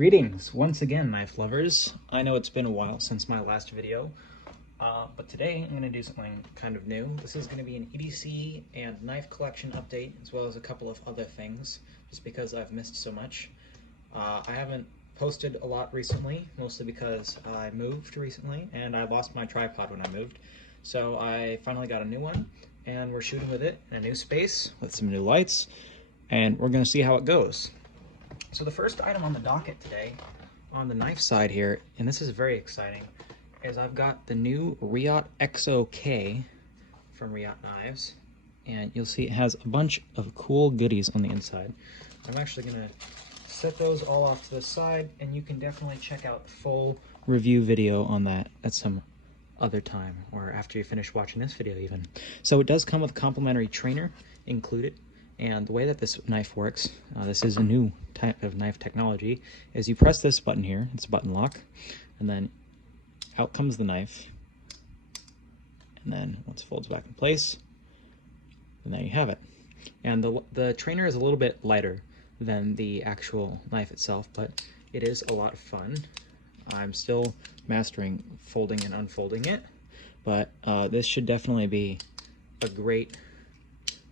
Greetings once again, knife lovers. I know it's been a while since my last video, but today I'm going to do something kind of new. This is going to be an EDC and knife collection update, as well as a couple of other things, just because I've missed so much. I haven't posted a lot recently, mostly because I moved recently, and I lost my tripod when I moved. So I finally got a new one, and we're shooting with it in a new space, with some new lights, and we're going to see how it goes. So the first item on the docket today, on the knife side here, and this is very exciting, is I've got the new Reate Exo-K from Reate Knives, and you'll see it has a bunch of cool goodies on the inside. I'm actually going to set those all off to the side, and you can definitely check out the full review video on that at some other time, or after you finish watching this video even. So it does come with a complimentary trainer included. And the way that this knife works, this is a new type of knife technology, is you press this button here, it's a button lock, and then out comes the knife, and then once it folds back in place, and there you have it. And the trainer is a little bit lighter than the actual knife itself, but it is a lot of fun. I'm still mastering folding and unfolding it, but this should definitely be a great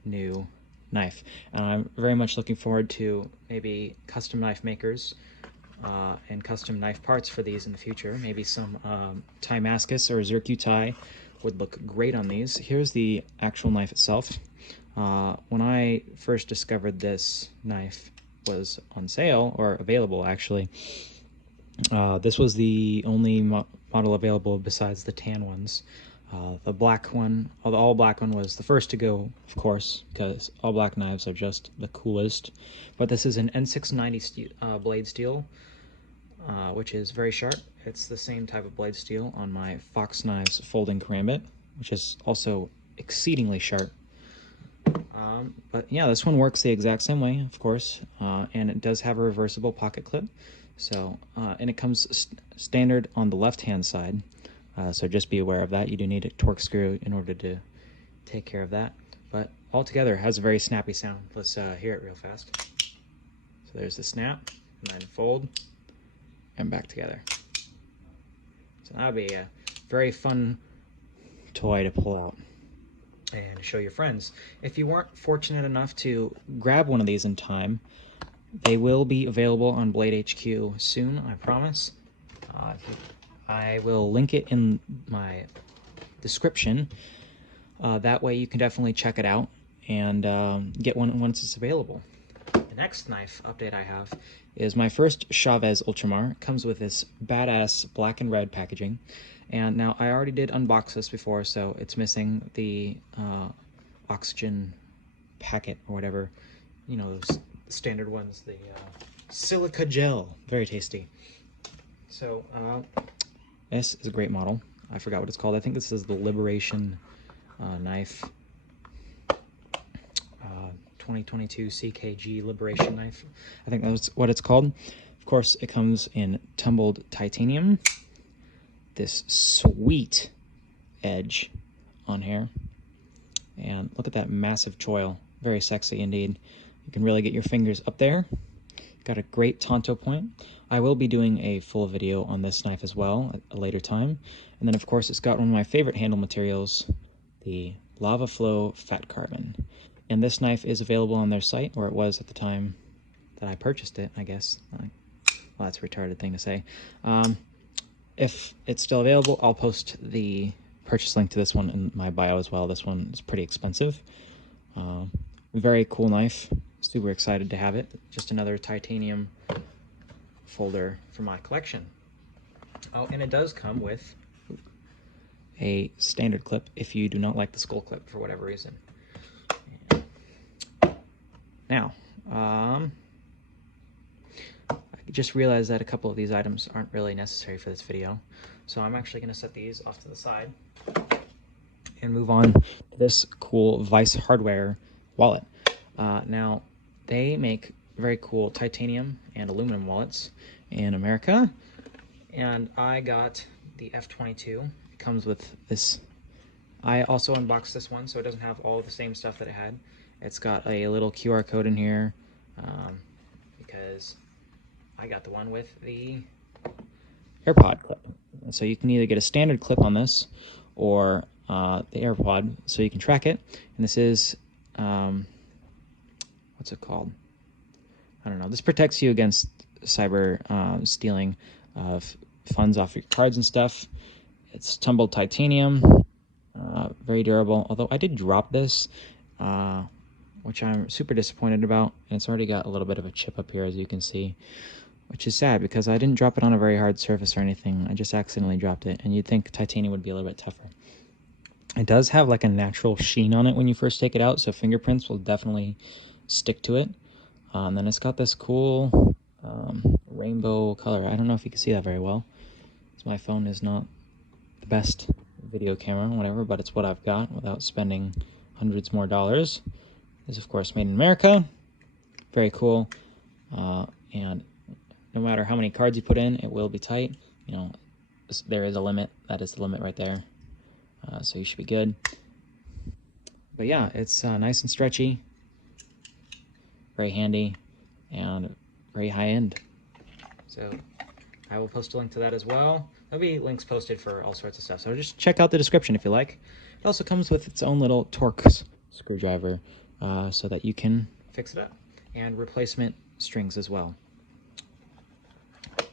new knife, and I'm very much looking forward to maybe custom knife makers and custom knife parts for these in the future. Maybe some Timascus or Zircuti would look great on these. Here's the actual knife itself. When I first discovered this knife was on sale, or available actually, this was the only model available besides the tan ones. The black one, the all black one, was the first to go, of course, because all black knives are just the coolest. But this is an N690 blade steel, which is very sharp. It's the same type of blade steel on my Fox Knives folding karambit, which is also exceedingly sharp. But yeah, this one works the exact same way, of course, and it does have a reversible pocket clip. So, and it comes standard on the left-hand side. So just be aware of that. You do need a torque screw in order to take care of that. But altogether, it has a very snappy sound. Let's hear it real fast. So there's the snap, and then fold, and back together. So that'll be a very fun toy to pull out and show your friends. If you weren't fortunate enough to grab one of these in time, they will be available on Blade HQ soon, I promise. I will link it in my description. That way you can definitely check it out and get one once it's available. The next knife update I have is my first Chavez Ultramar. It comes with this badass black and red packaging. And now I already did unbox this before, so it's missing the oxygen packet or whatever. You know, those standard ones, the silica gel. Very tasty. So, this is a great model. I forgot what it's called. I think this is the Liberation knife. 2022 CKG Liberation knife. I think that's what it's called. Of course, it comes in tumbled titanium. This sweet edge on here. And look at that massive choil. Very sexy indeed. You can really get your fingers up there. Got a great tanto point. I will be doing a full video on this knife as well at a later time. And then of course it's got one of my favorite handle materials, the Lava Flow Fat Carbon. And this knife is available on their site, or it was at the time that I purchased it, I guess. Well, that's a retarded thing to say. If it's still available, I'll post the purchase link to this one in my bio as well. This one is pretty expensive. Very cool knife. Super excited to have it. Just another titanium folder for my collection. Oh, and it does come with a standard clip if you do not like the skull clip for whatever reason. Now, I just realized that a couple of these items aren't really necessary for this video, so I'm actually going to set these off to the side and move on to this cool Vice Hardware wallet. Now, they make very cool titanium and aluminum wallets in America, and I got the F22. It comes with this. I also unboxed this one, so it doesn't have all of the same stuff that it had. It's got a little QR code in here because I got the one with the AirPod clip. So you can either get a standard clip on this or the AirPod, so you can track it. And this is, what's it called? I don't know. This protects you against cyber stealing of funds off your cards and stuff. It's tumbled titanium, very durable. Although I did drop this, which I'm super disappointed about. And it's already got a little bit of a chip up here, as you can see, which is sad because I didn't drop it on a very hard surface or anything. I just accidentally dropped it, and you'd think titanium would be a little bit tougher. It does have like a natural sheen on it when you first take it out, so fingerprints will definitely stick to it. And then it's got this cool rainbow color. I don't know if you can see that very well, because my phone is not the best video camera, whatever, but it's what I've got without spending hundreds more dollars. It's of course made in America. Very cool. And no matter how many cards you put in, it will be tight. You know, there is a limit. That is the limit right there. So you should be good. But yeah, it's nice and stretchy, very handy, and very high end. So I will post a link to that as well. There'll be links posted for all sorts of stuff. So just check out the description if you like. It also comes with its own little Torx screwdriver so that you can fix it up, and replacement strings as well.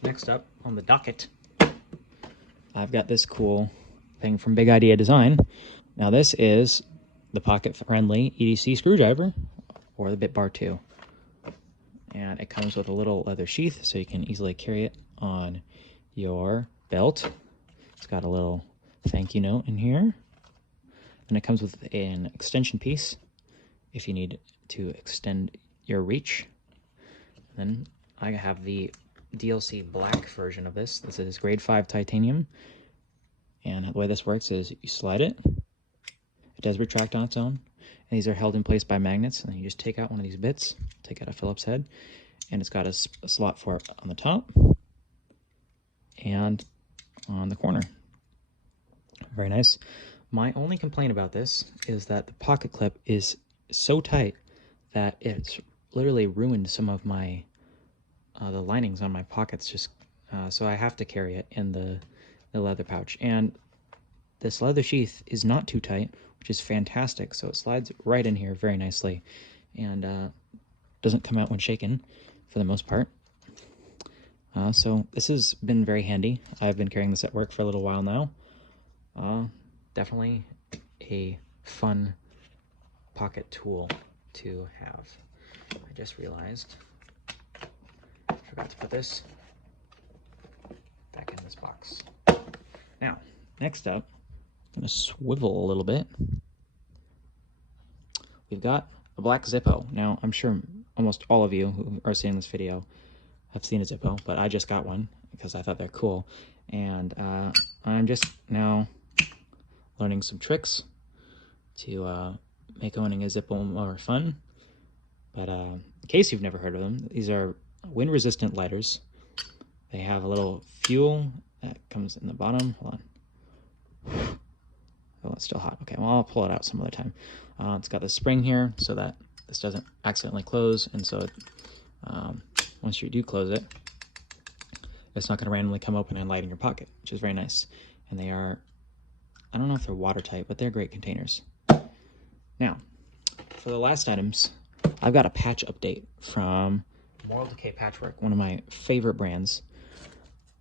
Next up on the docket, I've got this cool thing from Big Idea Design. Now this is the pocket-friendly EDC screwdriver, or the Bit Bar 2. And it comes with a little leather sheath, so you can easily carry it on your belt. It's got a little thank you note in here. And it comes with an extension piece if you need to extend your reach. Then I have the DLC black version of this. This is grade 5 titanium. And the way this works is you slide it. It does retract on its own. And these are held in place by magnets. And then you just take out one of these bits, take out a Phillips head, and it's got a slot for it on the top and on the corner. Very nice. My only complaint about this is that the pocket clip is so tight that it's literally ruined some of my the linings on my pockets. Just so I have to carry it in the leather pouch. And this leather sheath is not too tight, which is fantastic. So it slides right in here very nicely, and doesn't come out when shaken for the most part. So this has been very handy. I've been carrying this at work for a little while now. Definitely a fun pocket tool to have. I just realized I forgot to put this back in this box. Now, next up, I'm going to swivel a little bit. We've got a black Zippo. Now, I'm sure almost all of you who are seeing this video have seen a Zippo, but I just got one because I thought they're cool. And I'm just now learning some tricks to make owning a Zippo more fun. But in case you've never heard of them, these are wind-resistant lighters. They have a little fuel that comes in the bottom. Hold on. Oh, it's still hot. Okay, well, I'll pull it out some other time. It's got this spring here so that this doesn't accidentally close, and so once you do close it, it's not going to randomly come open and light in your pocket, which is very nice. And they are, I don't know if they're watertight, but they're great containers. Now, for the last items, I've got a patch update from Decay Patchwork, one of my favorite brands.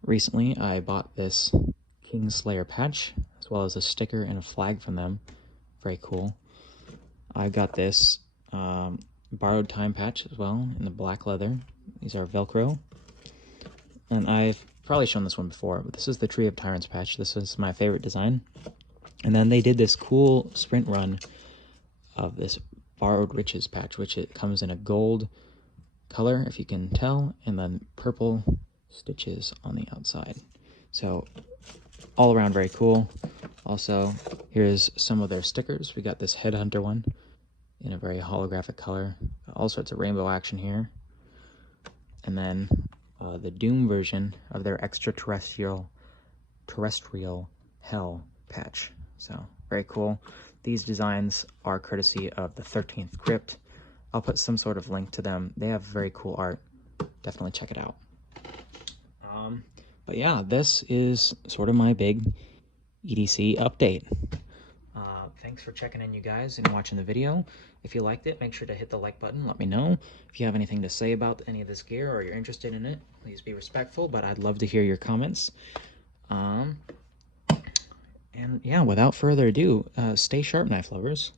Recently, I bought this Kingslayer patch, as well as a sticker and a flag from them. Very cool. I got this Borrowed Time patch as well in the black leather. These are Velcro. And I've probably shown this one before, but this is the Tree of Tyrants patch. This is my favorite design. And then they did this cool sprint run of this Borrowed Riches patch, which it comes in a gold color, if you can tell, and then purple stitches on the outside. So all around very cool. Also, here's some of their stickers. We got this Headhunter one in a very holographic color. All sorts of rainbow action here. And then the Doom version of their terrestrial hell patch. So very cool. These designs are courtesy of the 13th Crypt. I'll put some sort of link to them. They have very cool art. Definitely check it out. But yeah, this is sort of my big EDC update. Thanks for checking in, you guys, and watching the video. If you liked it, make sure to hit the like button. Let me know. If you have anything to say about any of this gear or you're interested in it, please be respectful, but I'd love to hear your comments. And yeah, without further ado, stay sharp, knife lovers.